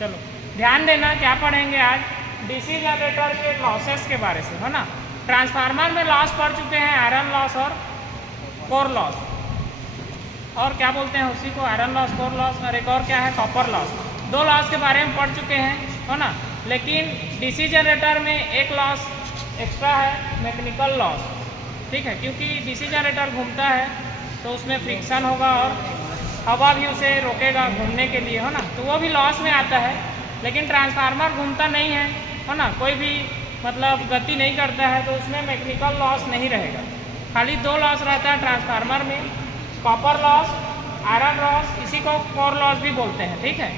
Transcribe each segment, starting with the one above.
चलो ध्यान देना क्या पढ़ेंगे आज, डीसी जनरेटर के लॉसेस के बारे से, है ना। ट्रांसफार्मर में लॉस पढ़ चुके हैं, आयरन लॉस और कोर लॉस, और क्या बोलते हैं उसी को, आयरन लॉस, कोर लॉस, और एक और क्या है, कॉपर लॉस। 2 लॉस के बारे में पढ़ चुके हैं, है ना। लेकिन डीसी जनरेटर में एक लॉस एक्स्ट्रा है, मैकेनिकल लॉस, ठीक है, क्योंकि डीसी जनरेटर घूमता है तो उसमें फ्रिक्शन होगा और हवा भी उसे रोकेगा घूमने के लिए, है ना, तो वो भी लॉस में आता है। लेकिन ट्रांसफार्मर घूमता नहीं है ना, कोई भी मतलब गति नहीं करता है, तो उसमें मैकेनिकल लॉस नहीं रहेगा। खाली 2 लॉस रहता है ट्रांसफार्मर में, कॉपर लॉस, आयरन लॉस, इसी को कोर लॉस भी बोलते हैं, ठीक है।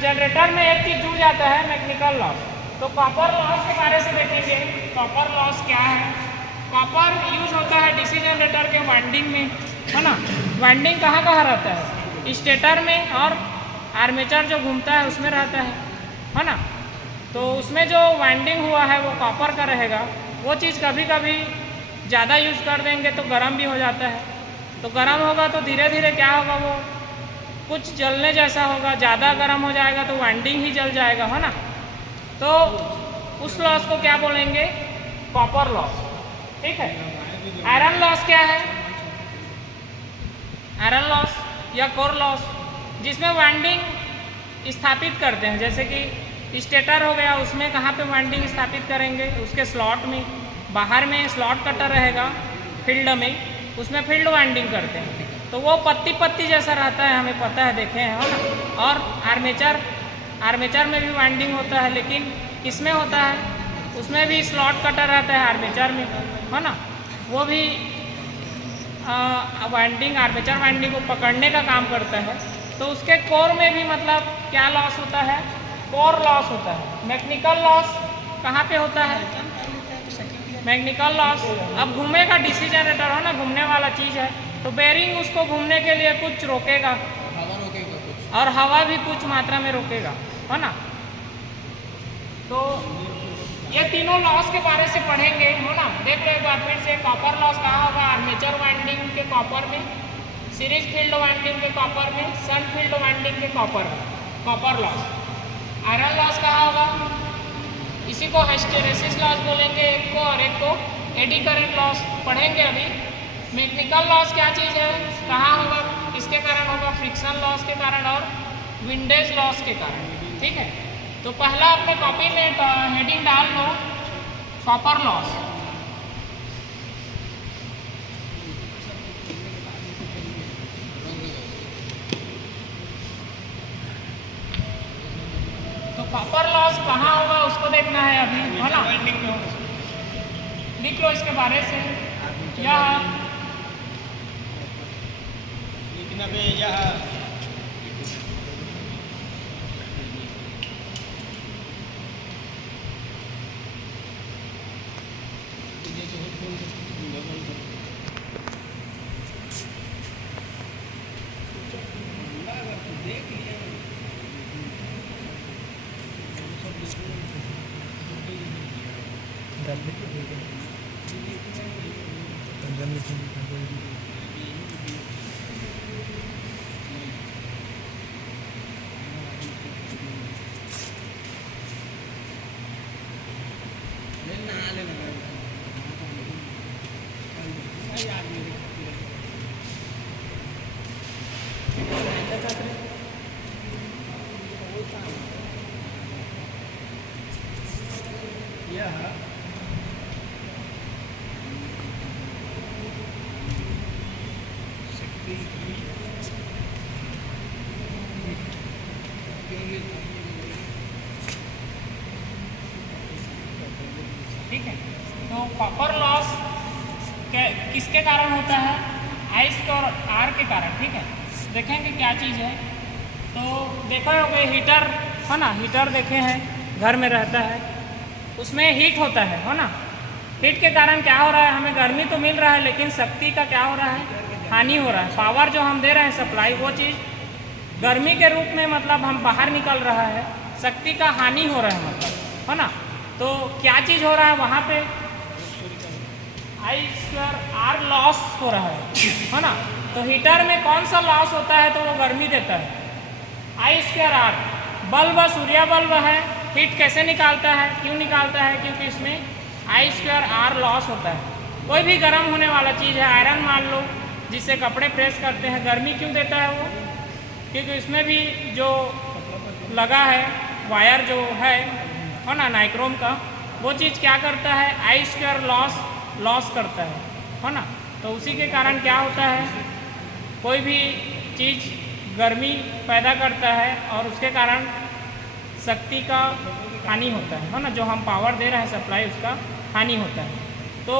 जनरेटर में एक चीज़ जुड़ जाता है, मैकेनिकल लॉस। तो कॉपर लॉस के बारे से देखेंगे, कॉपर लॉस क्या है। कॉपर यूज होता है डीसी जनरेटर के वाइंडिंग में, है ना। वाइंडिंग कहाँ कहाँ रहता है, स्टेटर में, और आर्मेचर जो घूमता है उसमें रहता है ना। तो उसमें जो वाइंडिंग हुआ है वो कॉपर का रहेगा। वो चीज़ कभी कभी ज़्यादा यूज कर देंगे तो गर्म भी हो जाता है, तो गर्म होगा तो धीरे धीरे क्या होगा, वो कुछ जलने जैसा होगा, ज़्यादा गर्म हो जाएगा तो वाइंडिंग ही जल जाएगा, है ना। तो उस लॉस को क्या बोलेंगे, कॉपर लॉस, ठीक है। आयरन लॉस क्या है, आयरन लॉस या कोर लॉस, जिसमें वाइंडिंग स्थापित करते हैं, जैसे कि स्टेटर हो गया, उसमें कहाँ पे वाइंडिंग स्थापित करेंगे, उसके स्लॉट में, बाहर में स्लॉट कटर रहेगा फील्ड में, उसमें फील्ड वाइंडिंग करते हैं, तो वो पत्ती पत्ती जैसा रहता है, हमें पता है, देखे हैं, है ना। और आर्मेचर में भी वाइंडिंग होता है, लेकिन किसमें होता है, उसमें भी स्लॉट कटर रहता है आर्मेचर में, है ना। वो भी वाइंडिंग, आर्मेचर वाइंडिंग को पकड़ने का काम करता है। तो उसके कोर में भी मतलब क्या लॉस होता है, कोर लॉस होता है। मैकेनिकल लॉस कहाँ पे होता है, मैकेनिकल लॉस, अब घूमेगा डीसी जनरेटर, है ना, घूमने वाला चीज़ है, तो बेरिंग उसको घूमने के लिए कुछ रोकेगा, और हवा भी कुछ मात्रा में रोकेगा, है ना। तो ये तीनों लॉस के बारे से पढ़ेंगे, है ना। देख लो एक बार फिर से, कॉपर लॉस कहाँ होगा, आर्मेचर वाइंडिंग के कॉपर में, सीरीज फील्ड वाइंडिंग के कॉपर में, शन फील्ड वाइंडिंग के कॉपर में, कॉपर लॉस। आयरन लॉस कहाँ होगा, इसी को हिस्टेरेसिस लॉस बोलेंगे एक को, और एक को एडी करंट लॉस पढ़ेंगे अभी। मैकेनिकल लॉस क्या चीज़ है, कहाँ होगा, किसके कारण होगा, फ्रिक्शन लॉस के कारण और विंडेज लॉस के कारण, ठीक है। तो पहला अपने कॉपी में हेडिंग डाल लो, कॉपर लॉस। तो कॉपर लॉस कहाँ होगा उसको देखना है अभी, है ना। लिख लो इसके बारे से, यह ठीक है। तो कॉपर लॉस किसके कारण होता है, आइस और आर के कारण, ठीक है। देखेंगे क्या चीज़ है, तो देखा होगा हीटर, है ना, हीटर देखे हैं, घर में रहता है, उसमें हीट होता है ना। हीट के कारण क्या हो रहा है, हमें गर्मी तो मिल रहा है, लेकिन शक्ति का क्या हो रहा है, हानि हो रहा है। पावर जो हम दे रहे हैं सप्लाई, वो चीज़ गर्मी के रूप में मतलब हम बाहर निकल रहा है, शक्ति का हानि हो रहा है मतलब, है ना। तो क्या चीज़ हो रहा है वहाँ पे, आई स्क्वायर आर लॉस हो रहा है ना। तो हीटर में कौन सा लॉस होता है, तो वो गर्मी देता है, आई स्क्वायर आर, बल्ब सूर्य बल्ब है, हीट कैसे निकालता है, क्यों निकालता है? क्योंकि इसमें I²R लॉस होता है। कोई भी गर्म होने वाला चीज़ है, आयरन मान लो, जिससे कपड़े प्रेस करते हैं, गर्मी क्यों देता है वो? क्योंकि इसमें भी जो लगा है वायर जो है ना नाइक्रोम का, वो चीज़ क्या करता है? I² लॉस करता है ना। तो उसी के कारण क्या होता है, कोई भी चीज़ गर्मी पैदा करता है और उसके कारण शक्ति का हानि होता है ना, जो हम पावर दे रहे हैं सप्लाई, उसका हानि होता है। तो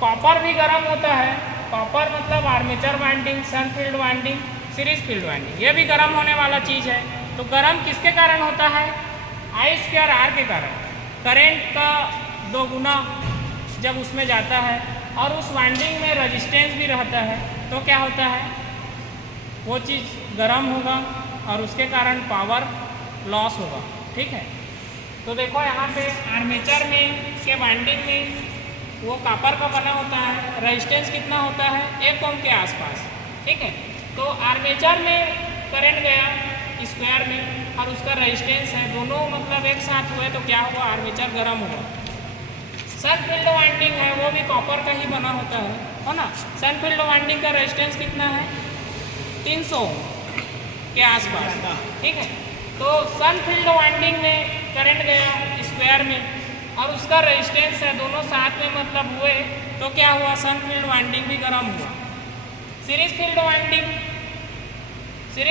कॉपर भी गर्म होता है। कॉपर मतलब armature winding, shunt field winding, series field winding, ये भी गर्म होने वाला चीज़ है। तो गर्म किसके कारण होता है? I²R के कारण। करेंट का 2 गुना जब उसमें जाता है और उस वाइंडिंग में रेजिस्टेंस भी रहता है, तो क्या होता है? वो चीज़ गर्म होगा और उसके कारण पावर लॉस होगा। ठीक है, तो देखो यहाँ पे आर्मेचर में के वाइंडिंग में वो कॉपर का बना होता है, रेजिस्टेंस कितना होता है? 1 ओम के आसपास। ठीक है, तो आर्मेचर में करंट गया स्क्वायर में और उसका रेजिस्टेंस है, दोनों मतलब एक साथ हुए तो क्या हुआ? आर्मेचर गर्म हुआ। सन फील्ड वाइंडिंग है, वो भी कॉपर का ही बना होता है ना। सन फील्ड वाइंडिंग का रेजिस्टेंस कितना है? 300 के आसपास। ठीक है, तो सन फील्ड वाइंडिंग में करंट गया स्क्वायर में और उसका रेजिस्टेंस है, दोनों साथ में मतलब हुए तो क्या हुआ? सन फील्ड वाइंडिंग भी गर्म हुआ। सीरीज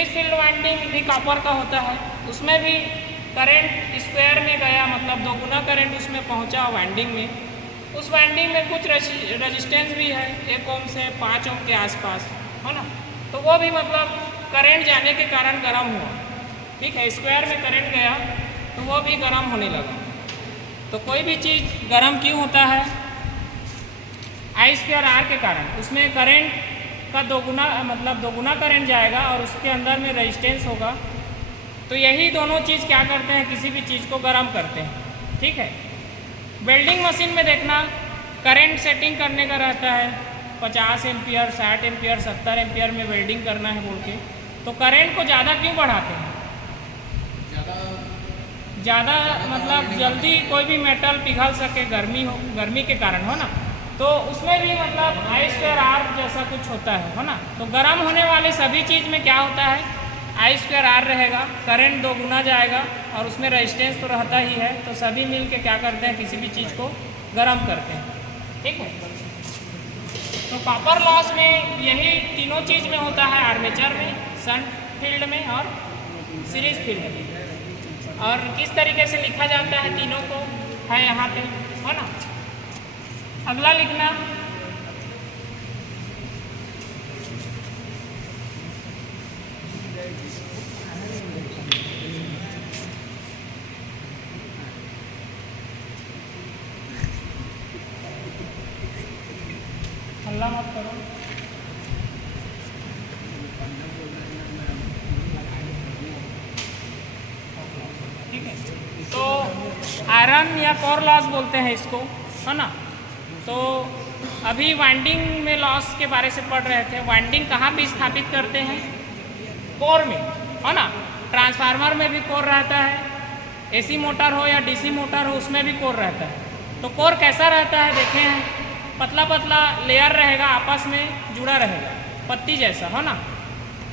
फील्ड वाइंडिंग भी कॉपर का होता है, उसमें भी करंट स्क्वायर में गया, मतलब 2 गुना करंट उसमें पहुंचा वाइंडिंग में। उस वाइंडिंग में कुछ रेजिस्टेंस भी है, 1 ओम से 5 ओम के आसपास, है ना। तो वो भी मतलब करंट जाने के कारण गर्म हुआ। ठीक है, स्क्वायर में करंट गया तो वो भी गर्म होने लगा। तो कोई भी चीज़ गर्म क्यों होता है? I²R के कारण। उसमें करंट का 2 गुना मतलब 2 गुना करंट जाएगा और उसके अंदर में रेजिस्टेंस होगा। तो यही दोनों चीज़ क्या करते हैं? किसी भी चीज़ को गर्म करते हैं। ठीक है, वेल्डिंग मशीन में देखना करंट सेटिंग करने का रहता है, 50 एम्पियर, 60 एम्पियर, 70 एम्पियर में वेल्डिंग करना है बोल के। तो करंट को ज़्यादा क्यों बढ़ाते हैं? ज़्यादा मतलब जल्दी कोई भी मेटल पिघल सके, गर्मी के कारण, हो ना। तो उसमें भी मतलब I²R जैसा कुछ होता है ना। तो गर्म होने वाले सभी चीज़ में क्या होता है? I²R रहेगा, करंट 2 गुना जाएगा और उसमें रेजिस्टेंस तो रहता ही है। तो सभी मिल के क्या करते हैं? किसी भी चीज़ को गर्म करते हैं। ठीक है, तो कॉपर लॉस में यही तीनों चीज़ में होता है, आर्मेचर में, सन फील्ड में और सीरीज फील्ड में। और किस तरीके से लिखा जाता है तीनों को है यहाँ पे, है ना। अगला लिखना हल्ला मत करो। ठीक है, तो आयरन या कोर लॉस बोलते हैं इसको, है ना। तो अभी वाइंडिंग में लॉस के बारे से पढ़ रहे थे। वाइंडिंग कहाँ भी स्थापित करते हैं? कोर में, है ना। ट्रांसफार्मर में भी कोर रहता है, एसी मोटर हो या डीसी मोटर हो उसमें भी कोर रहता है। तो कोर कैसा रहता है देखे हैं? पतला पतला लेयर रहेगा, आपस में जुड़ा रहेगा, पत्ती जैसा, है ना।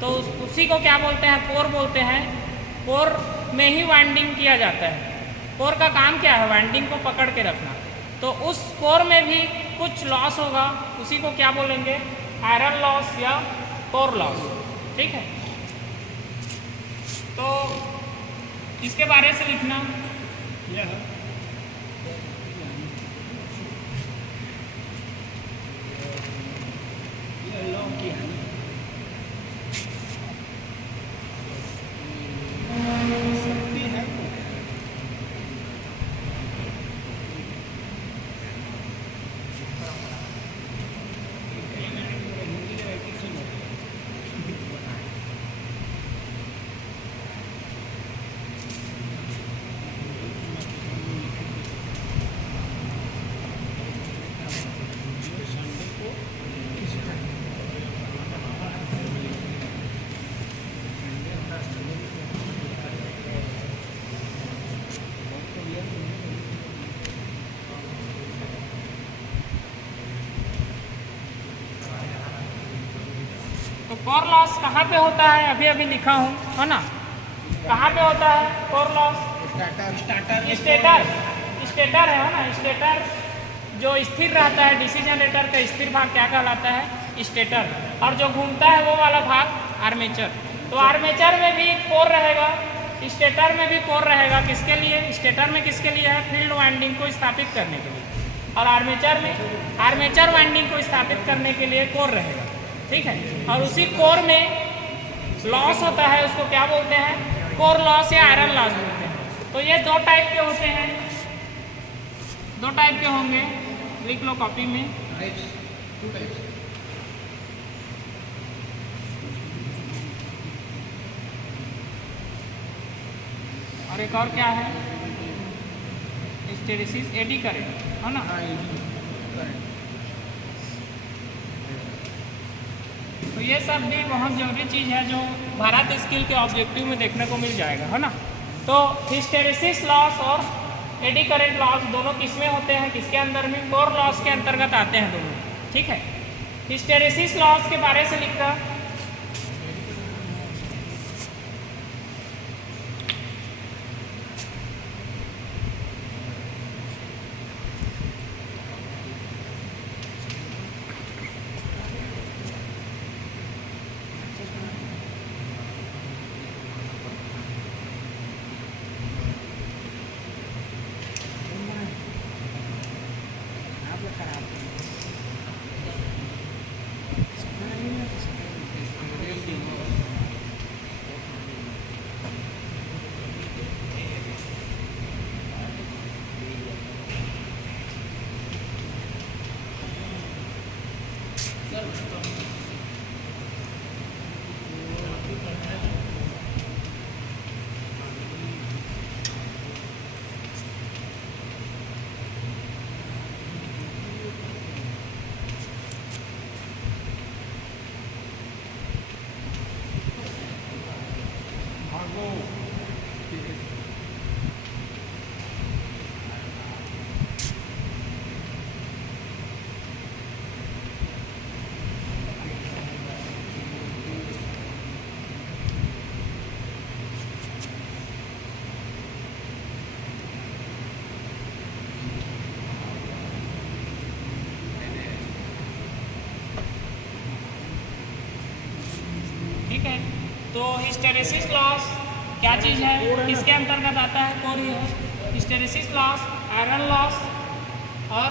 तो उसी को क्या बोलते हैं? कोर बोलते हैं। कोर में ही वाइंडिंग किया जाता है। कोर का काम क्या है? वाइंडिंग को पकड़ के रखना। तो उस कोर में भी कुछ लॉस होगा, उसी को क्या बोलेंगे? आयरन लॉस या कोर लॉस। ठीक है, तो इसके बारे से लिखना कोर लॉस कहाँ पे होता है, अभी अभी लिखा हूँ, है ना। कहाँ पे होता है कोर लॉस? स्टेटर है ना। स्टेटर जो स्थिर रहता है, डीसी जनरेटर का स्थिर भाग क्या कहलाता है? स्टेटर। और जो घूमता है वो वाला भाग आर्मेचर। तो आर्मेचर में भी कोर रहेगा, स्टेटर में भी कोर रहेगा। किसके लिए? स्टेटर में किसके लिए है? फील्ड वाइंडिंग को स्थापित करने के लिए। और आर्मेचर में आर्मेचर वाइंडिंग को स्थापित करने के लिए कोर रहेगा, ठीक है। और उसी कोर में लॉस होता है, उसको क्या बोलते हैं? कोर लॉस या आयरन लॉस बोलते हैं। तो ये दो टाइप के होते हैं, दो टाइप के होंगे, लिख लो कॉपी में। और एक और क्या है? हिस्टेरेसिस एडी करंट, है ना। तो ये सब भी बहुत ज़रूरी चीज़ है जो भारत स्किल के ऑब्जेक्टिव में देखने को मिल जाएगा, है ना। तो हिस्टेरेसिस लॉस और एडी करंट लॉस दोनों किसमें होते हैं? किसके अंदर में? कोर लॉस के अंतर्गत आते हैं दोनों, ठीक है। हिस्टेरेसिस लॉस के बारे से लिखता, ठीक है। तो हिस्टेरेसिस लॉस क्या चीज़ है? किसके अंतर्गत आता है? कोर ही है। हिस्टेरेसिस लॉस, आयरन लॉस और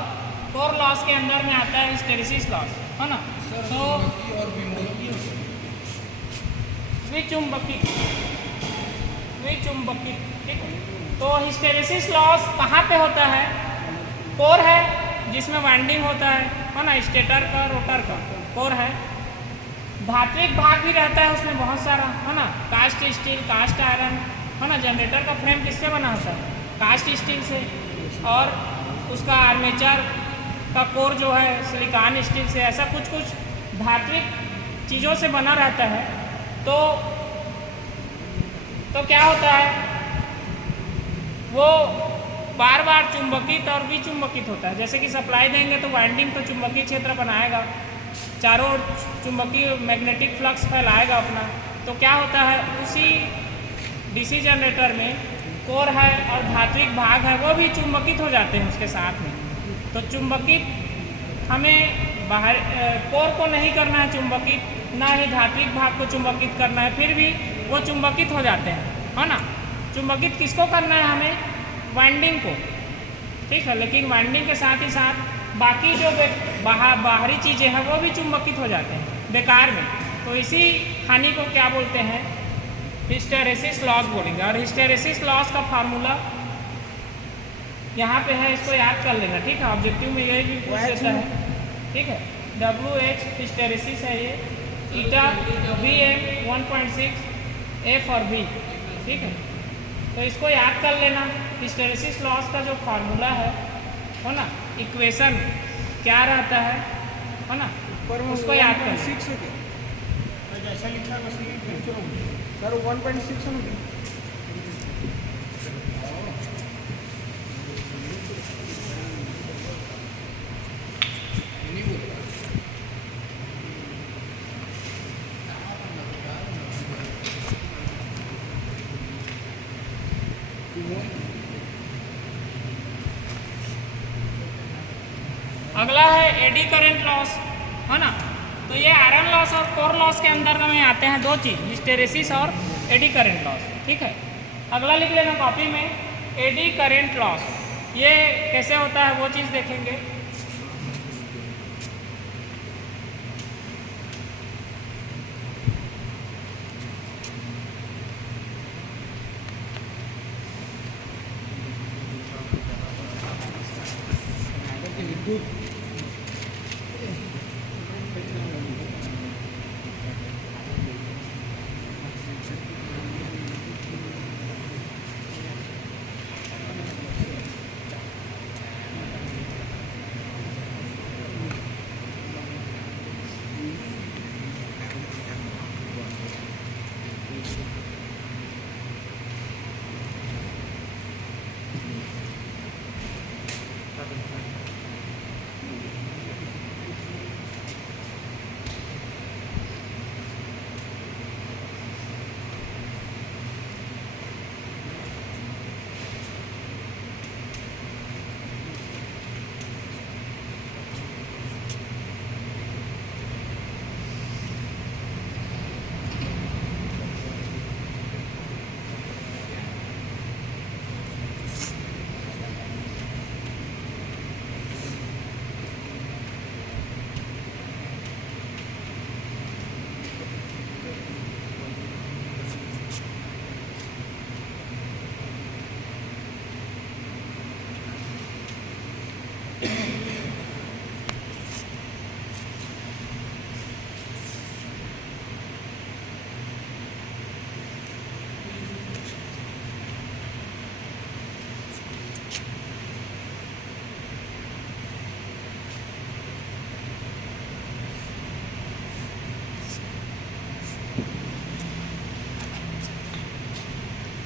कोर लॉस के अंदर में आता है हिस्टेरेसिस लॉस, है ना। तो विचुंबकित, ठीक है। तो हिस्टेरेसिस लॉस कहाँ पे होता है? कोर है जिसमें वाइंडिंग होता है ना, स्टेटर का, रोटर का कोर है। धात्विक भाग भी रहता है उसमें बहुत सारा, है ना। कास्ट स्टील, कास्ट आयरन, है ना। जनरेटर का फ्रेम किससे बना होता है? कास्ट स्टील से। और उसका आर्मेचर का कोर जो है सिलिकॉन स्टील से। ऐसा कुछ कुछ धात्विक चीज़ों से बना रहता है। तो क्या होता है? वो बार बार चुंबकित और विचुंबकित होता है। जैसे कि सप्लाई देंगे तो वाइंडिंग तो चुंबकीय क्षेत्र बनाएगा, चारों ओर चुंबकीय मैग्नेटिक फ्लक्स फैलाएगा अपना। तो क्या होता है? उसी डीसी जनरेटर में कोर है और धात्विक भाग है, वो भी चुंबकित हो जाते हैं उसके साथ में। तो चुंबकित हमें बाहर कोर को नहीं करना है चुंबकित, ना ही धात्विक भाग को चुंबकित करना है, फिर भी वो चुंबकित हो जाते हैं, है ना। चुंबकित किसको करना है? हमें वाइंडिंग को, ठीक है। लेकिन वाइंडिंग के साथ ही साथ बाकी जो बाहरी चीज़ें हैं वो भी चुंबकित हो जाते हैं बेकार में। तो इसी हानि को क्या बोलते हैं? हिस्टेरेसिस लॉस बोलेंगे। और हिस्टेरेसिस लॉस का फार्मूला यहाँ पे है, इसको याद कर लेना, ठीक है। ऑब्जेक्टिव में यही भी पूछ देता है, ठीक है। WH हिस्टेरेसिस है ये, ईटा VM 1.6, F और V, ठीक है। तो इसको याद कर लेना। हिस्टेरेसिस लॉस का जो फार्मूला है ना, इक्वेशन क्या रहता है ना, उसको याद कर। 6 जैसा लिखा है वैसे ही सर 1.6 होगी। अगला है एडी करंट लॉस, है ना। तो ये आयरन लॉस और कोर लॉस के अंदर में आते हैं दो चीज़, हिस्टेरेसिस और एडी करंट लॉस, ठीक है। अगला लिख लेना कॉपी में, एडी करंट लॉस ये कैसे होता है वो चीज़ देखेंगे।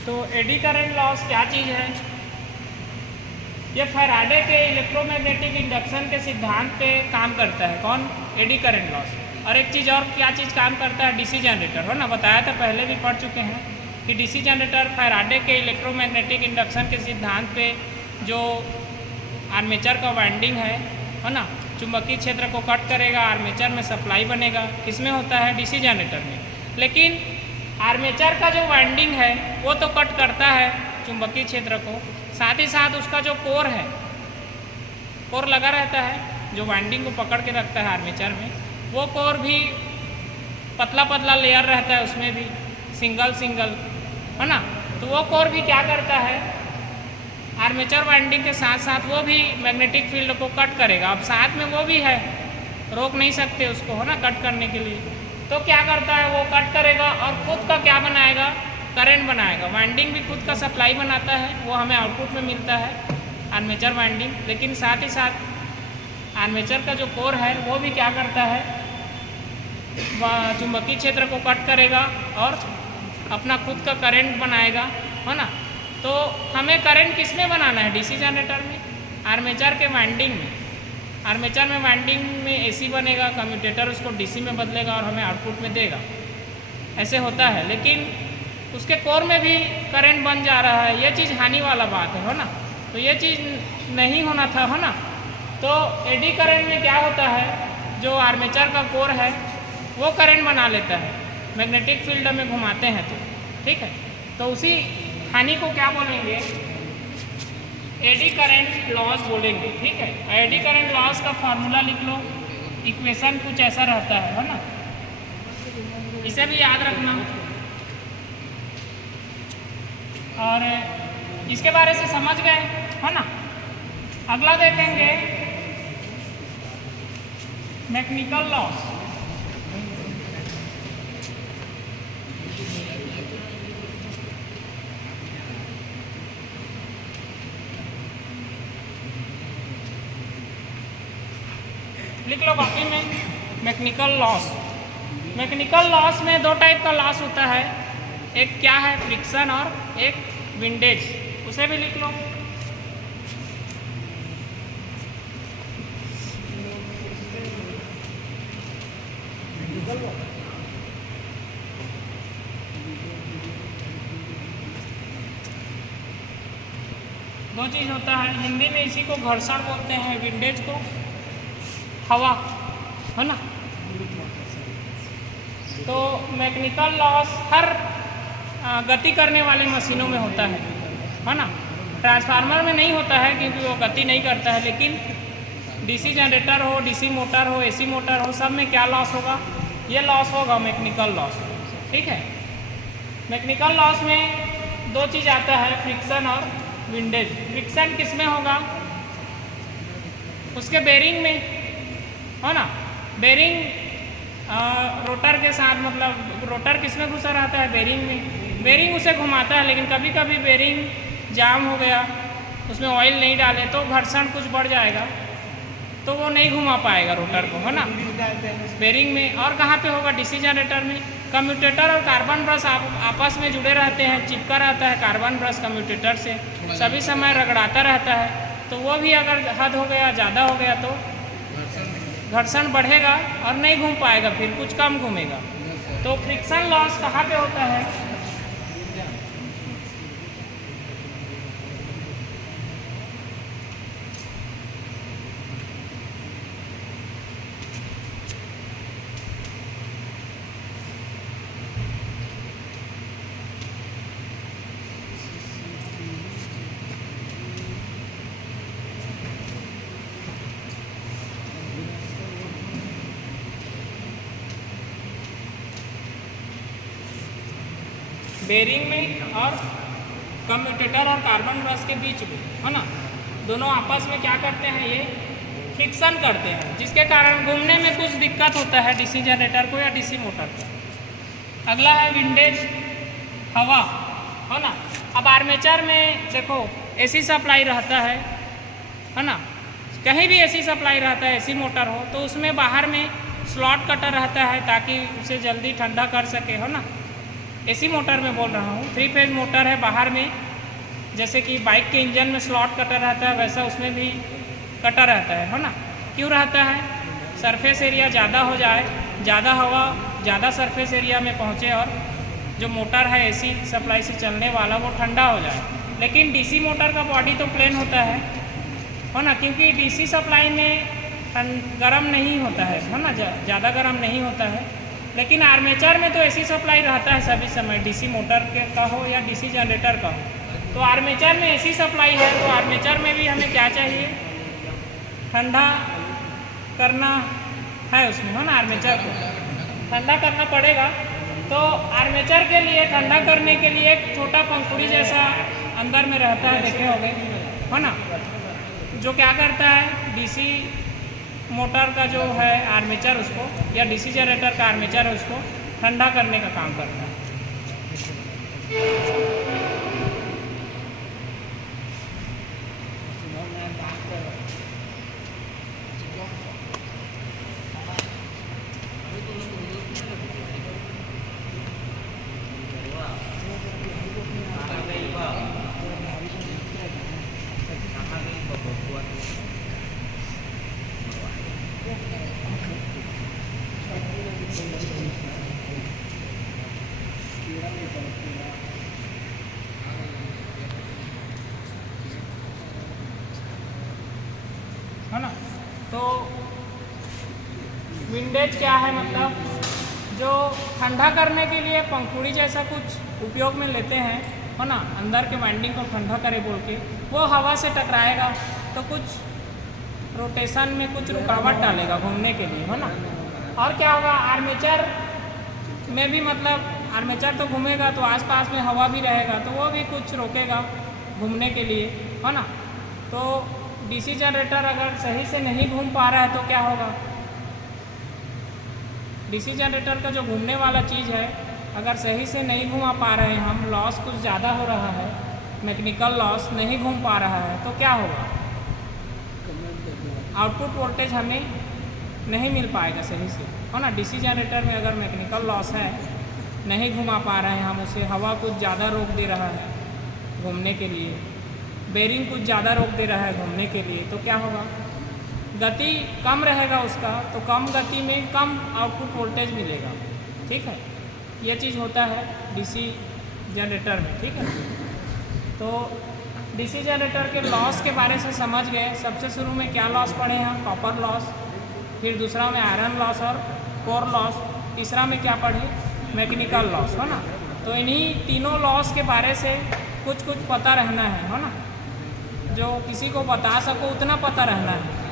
तो एडी करंट लॉस क्या चीज़ है? ये फैराडे के इलेक्ट्रोमैग्नेटिक इंडक्शन के सिद्धांत पे काम करता है। कौन? Eddy current loss. और एक चीज़ और क्या चीज़ काम करता है? डीसी जनरेटर, है ना। बताया था, पहले भी पढ़ चुके हैं कि डीसी जनरेटर फैराडे के इलेक्ट्रोमैग्नेटिक इंडक्शन के सिद्धांत पे जो आर्मेचर का वाइंडिंग है ना, चुंबकीय क्षेत्र को कट करेगा, आर्मेचर में सप्लाई बनेगा। किसमें होता है? डीसी जनरेटर में। लेकिन आर्मेचर का जो वाइंडिंग है वो तो कट करता है चुंबकीय क्षेत्र को, साथ ही साथ उसका जो कोर है, कोर लगा रहता है जो वाइंडिंग को पकड़ के रखता है आर्मेचर में, वो कोर भी पतला पतला लेयर रहता है, उसमें भी सिंगल सिंगल, है ना। तो वो कोर भी क्या करता है? आर्मेचर वाइंडिंग के साथ साथ वो भी मैग्नेटिक फील्ड को कट करेगा। अब साथ में वो भी है, रोक नहीं सकते उसको, है ना, कट करने के लिए। तो क्या करता है? वो कट करेगा और खुद का क्या बनाएगा? करंट बनाएगा। वाइंडिंग भी खुद का सप्लाई बनाता है, वो हमें आउटपुट में मिलता है, आर्मेचर वाइंडिंग। लेकिन साथ ही साथ आर्मेचर का जो कोर है वो भी क्या करता है? वह चुंबकीय क्षेत्र को कट करेगा और अपना खुद का करंट बनाएगा, है ना। तो हमें करंट किस में बनाना है? डीसी जनरेटर में, आर्मेचर के वाइंडिंग में। आर्मेचर में वाइंडिंग में एसी बनेगा, कम्यूटेटर उसको डीसी में बदलेगा और हमें आउटपुट में देगा। ऐसे होता है। लेकिन उसके कोर में भी करंट बन जा रहा है, ये चीज़ हानि वाला बात है ना। तो ये चीज़ नहीं होना था, है ना। तो एडी करंट में क्या होता है? जो आर्मेचर का कोर है वो करंट बना लेता है, मैग्नेटिक फील्ड में घुमाते हैं तो, ठीक है। तो उसी हानि को क्या बोलेंगे? एडी करंट लॉस बोलेंगे, ठीक है। एडी करंट लॉस का फार्मूला लिख लो, इक्वेशन कुछ ऐसा रहता है ना, इसे भी याद रखना। और इसके बारे से समझ गए, है ना। अगला देखेंगे मैकेनिकल लॉस। लिख लो कॉपी में, मैकेनिकल लॉस। मैकेनिकल लॉस में दो टाइप का लॉस होता है, एक क्या है? फ्रिक्शन और एक विंडेज। उसे भी लिख लो। दो चीज़ होता है, हिंदी में इसी को घर्षण बोलते हैं, विंडेज को हवा, है ना। तो मैकेनिकल लॉस हर गति करने वाली मशीनों में होता है ना। ट्रांसफार्मर में नहीं होता है क्योंकि वो गति नहीं करता है, लेकिन डीसी जनरेटर हो, डीसी मोटर हो, एसी मोटर हो, सब में क्या लॉस होगा, ये लॉस होगा मैकेनिकल लॉस। ठीक है। मैकेनिकल लॉस में दो चीज़ आता है, फ्रिक्शन और विंडेज। फ्रिक्शन किस में होगा, उसके बेरिंग में, है ना। बेरिंग रोटर के साथ, मतलब रोटर किस में घुसा रहता है, बेरिंग में। बेरिंग उसे घुमाता है, लेकिन कभी कभी बेरिंग जाम हो गया, उसमें ऑयल नहीं डाले तो घर्षण कुछ बढ़ जाएगा, तो वो नहीं घुमा पाएगा रोटर को, है ना, बेरिंग में। और कहाँ पे होगा, डीसी जनरेटर में। कम्यूटेटर और कार्बन ब्रश आपस में जुड़े रहते हैं, चिपका रहता है कार्बन ब्रश कम्यूटेटर से, सभी समय रगड़ाता रहता है। तो वो भी अगर हद हो गया, ज़्यादा हो गया, तो घर्षण बढ़ेगा और नहीं घूम पाएगा, फिर कुछ कम घूमेगा। तो फ्रिक्शन लॉस कहाँ पे होता है, बेरिंग में और कम्यूटेटर और कार्बन ब्रश के बीच में, है ना। दोनों आपस में क्या करते हैं, ये फ्रिक्शन करते हैं, जिसके कारण घूमने में कुछ दिक्कत होता है डीसी जनरेटर को या डीसी मोटर को। अगला है विंडेज, हवा, है ना। अब आर्मेचर में देखो एसी सप्लाई रहता है ना, कहीं भी एसी सप्लाई रहता है, एसी मोटर हो तो उसमें बाहर में स्लॉट कटर रहता है ताकि उसे जल्दी ठंडा कर सके, है ना। एसी मोटर में बोल रहा हूँ। 3 फेज मोटर है, बाहर में जैसे कि बाइक के इंजन में स्लॉट कटर रहता है, वैसा उसमें भी कटर रहता है ना। क्यों रहता है, सरफेस एरिया ज़्यादा हो जाए, ज़्यादा हवा ज़्यादा सरफेस एरिया में पहुँचे और जो मोटर है एसी सप्लाई से चलने वाला वो ठंडा हो जाए। लेकिन डीसी मोटर का बॉडी तो प्लेन होता है ना, क्योंकि डीसी सप्लाई में गर्म नहीं होता है ना, ज़्यादा गर्म नहीं होता है। लेकिन आर्मेचर में तो एसी सप्लाई रहता है सभी समय, डीसी मोटर के का हो या डीसी जनरेटर का हो। तो आर्मेचर में एसी सप्लाई है, तो आर्मेचर में भी हमें क्या चाहिए, ठंडा करना है उसमें, है ना। आर्मेचर को ठंडा करना पड़ेगा। तो आर्मेचर के लिए ठंडा करने के लिए एक छोटा पंखुड़ी जैसा अंदर में रहता है, देखे होंगे, है ना, जो क्या करता है, डीसी मोटर का जो है आर्मेचर उसको, या डीसी जनरेटर का आर्मेचर है, उसको ठंडा करने का काम करता है। है ना। तो विंडेज क्या है, मतलब जो ठंडा करने के लिए पंखुड़ी जैसा कुछ उपयोग में लेते हैं, है ना, अंदर के वाइंडिंग को ठंडा करे बोल के, वो हवा से टकराएगा तो कुछ रोटेशन में कुछ रुकावट डालेगा घूमने के लिए, है ना। और क्या होगा, आर्मेचर में भी, मतलब आर्मेचर तो घूमेगा तो आसपास में हवा भी रहेगा, तो वो भी कुछ रोकेगा घूमने के लिए, है ना। तो डीसी जनरेटर अगर सही से नहीं घूम पा रहा है तो क्या होगा, डीसी जनरेटर का जो घूमने वाला चीज़ है अगर सही से नहीं घुमा पा रहे हैं हम, लॉस कुछ ज़्यादा हो रहा है, मैकेनिकल लॉस नहीं घूम पा रहा है, तो क्या होगा, आउटपुट वोल्टेज हमें नहीं मिल पाएगा सही से, है ना। डीसी जनरेटर में अगर मैकेनिकल लॉस है, नहीं घुमा पा रहे हैं हम उसे, हवा कुछ ज़्यादा रोक दे रहा है घूमने के लिए, बेरिंग कुछ ज़्यादा रोक दे रहा है घूमने के लिए, तो क्या होगा, गति कम रहेगा उसका, तो कम गति में कम आउटपुट वोल्टेज मिलेगा। ठीक है, ये चीज़ होता है डीसी जनरेटर में। ठीक है, तो डीसी जनरेटर के लॉस के बारे से समझ गए। सबसे शुरू में क्या लॉस पढ़े हैं? कॉपर लॉस, फिर दूसरा में आयरन लॉस और कोर लॉस, तीसरा में क्या पढ़े? मैकेनिकल लॉस, है ना। तो इन्हीं तीनों लॉस के बारे से कुछ पता रहना है ना। जो किसी को बता सको उतना पता रहना है।